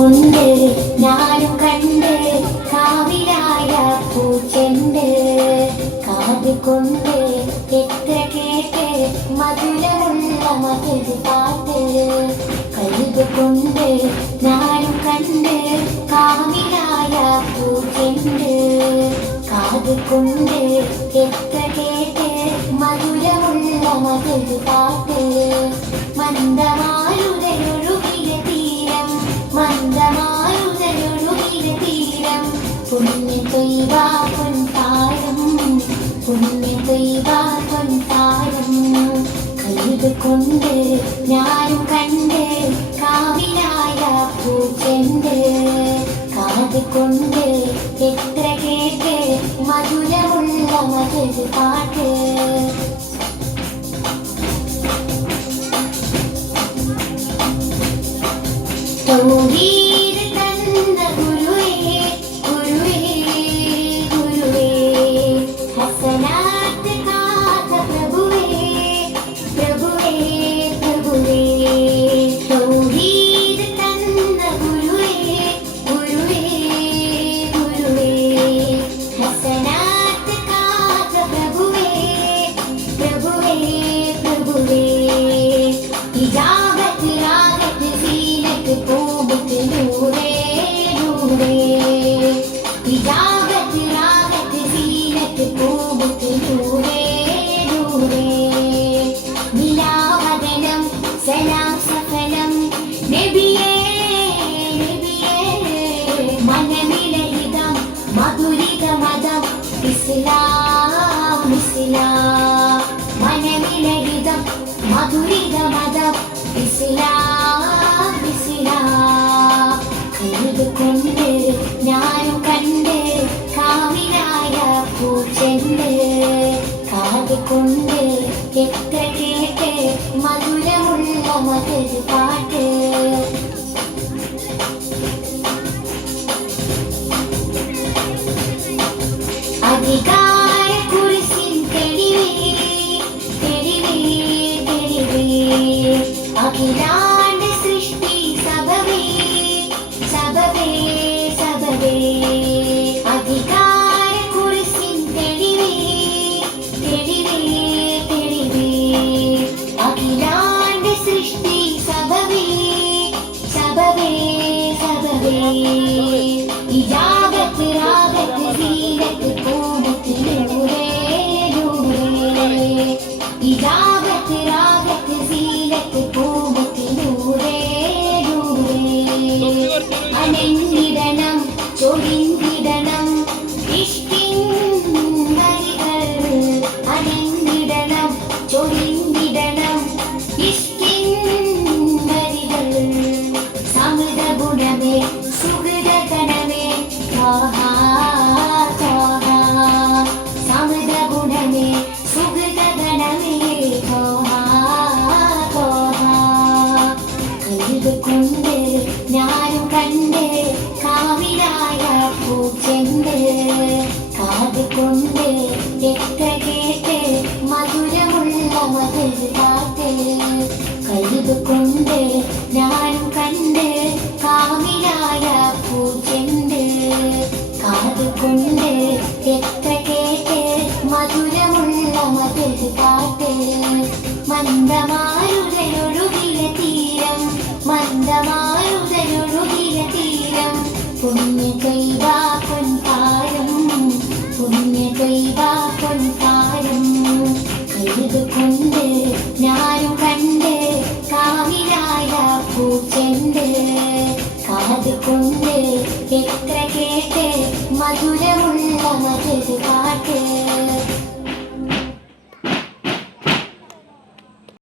കൊണ്ട് ഞാനും കണ്ട് കാവിലായ പൂച്ചെണ്ട് കാത് കൊണ്ട് എത്ര കേട്ട് മധുരമുള്ള മധുര പാട്ട് കരുത് കൊണ്ട് ഞാനും കണ്ട് കാവിലായ പൂച്ചെണ്ട് കാത് കൊണ്ട് എത്ര കേട്ട് മധുരമുള്ള മധുര പാട്ട് മന്ദമാരുതയൊഴുകിയ തീരം മന്ദമാരുതയൊഴുകിയ തീരം പുണ്യ കൊയ്വാ പൊൻതാരം പുണ്യ കൊയ്വാ പൊൻതാരം കരുത് കൊണ്ട് ഞാനും കണ്ട് കാവിലായ പൂച്ചെണ്ട് കാത് കൊണ്ട് എത്ര കേട്ട് മധുരമുള്ള മധുര പാട്ട് തൗഹീദ് തന്ന ഗുരുവേ ഗുരുവേ ഗുരുവേ ഹസനാത്ത് കാത്ത പ്രഭുവേ പ്രഭുവേ പ്രഭുവേ തൗഹീദ് തന്ന ഗുരുവേ ഗുരുവേ ഗുരുവേ ഹസനാത്ത് കാത്ത പ്രഭുവേ പ്രഭുവേ പ്രഭുവേ ഇജാബത്ത് രാഗത്ത് സീനത്ത് പൂബത്ത് നൂറേ നൂറേ ഇജാബത്ത് രാഗത്ത് സീനത്ത് പൂബത്ത് നൂറേ നൂറേ നിലാവദനം സലാം സഫലം നബിയേ നബിയേ മനമിലഹിതം മധുരിത മതം ഇസ്ലാം ഇസ്ലാം മനമിലഹിതം മധുരിത മതം ഇസ്ലാം ഇസ്ലാം കരുത് കൊണ്ട് ഞാനും കണ്ട് കാവിലായ പൂച്ചെണ്ട് കാത് കൊണ്ട് എത്ര കേട്ട് മധുരമുള്ള മധുര പാട്ട് അധികാര കുരിശിൻ തെളിവേ തെളിവേ തെളിവേ അഖിലാണ്ട സൃഷ്ടി സബവേ സബവേ സബവേ അധികാര കുരിശിൻ തെളിവേ തെളിവേ തെളിവേ അഖിലാണ്ട സൃഷ്ടി സബവേ സബവേ സബവേ ഇജാബത്ത് രാഗത്ത് സീനത്ത് പൂബത്ത് നൂറേ നൂറേ ഇജാബത്ത് രാഗത്ത് സീനത്ത് പൂബത്ത് നൂറേ നൂറേ അനങ്ങിടണം ചൊരിഞ്ഞിടണം ഇഷ്കിൻ വരികൾ അനങ്ങിടണം ചൊരിഞ്ഞിടണം ഇഷ്കിൻ വരികൾ സമൃദ്ധ ഗുണമേ സുഹൃത ഗണമേ ത്വാഹാ ത്വാഹാ സമൃദ്ധ ഗുണമേ സുഹൃത ഗണമേ ത്വാഹാ ത്വാഹാ കരുത് കൊണ്ട് ഞാനും കണ്ട് കാവിലായ പൂച്ചെണ്ട് കാത് കൊണ്ട് എത്ര കേട്ട് മധുരമുള്ള മധുര പാട്ട് കരുത് കൊണ്ട് ഞാനും കണ്ട് കാവിലായ പൂച്ചെണ്ട് കാത് കൊണ്ട് എത്ര കേട്ട് മധുരമുള്ള മധുര പാട്ട് മന്ദമാരുതയൊഴുകിയ തീരം മന്ദമാരുതയൊഴുകിയ തീരം പുണ്യ കൊയ്വാ പൊൻതാരം പുണ്യ കൊയ്വാ പൊൻതാരം കരുത് കൊണ്ട് ഞാനും കണ്ട് കാവിലായ പൂച്ചെണ്ട് കാത് കൊണ്ട് എത്ര കേട്ട് മധുരം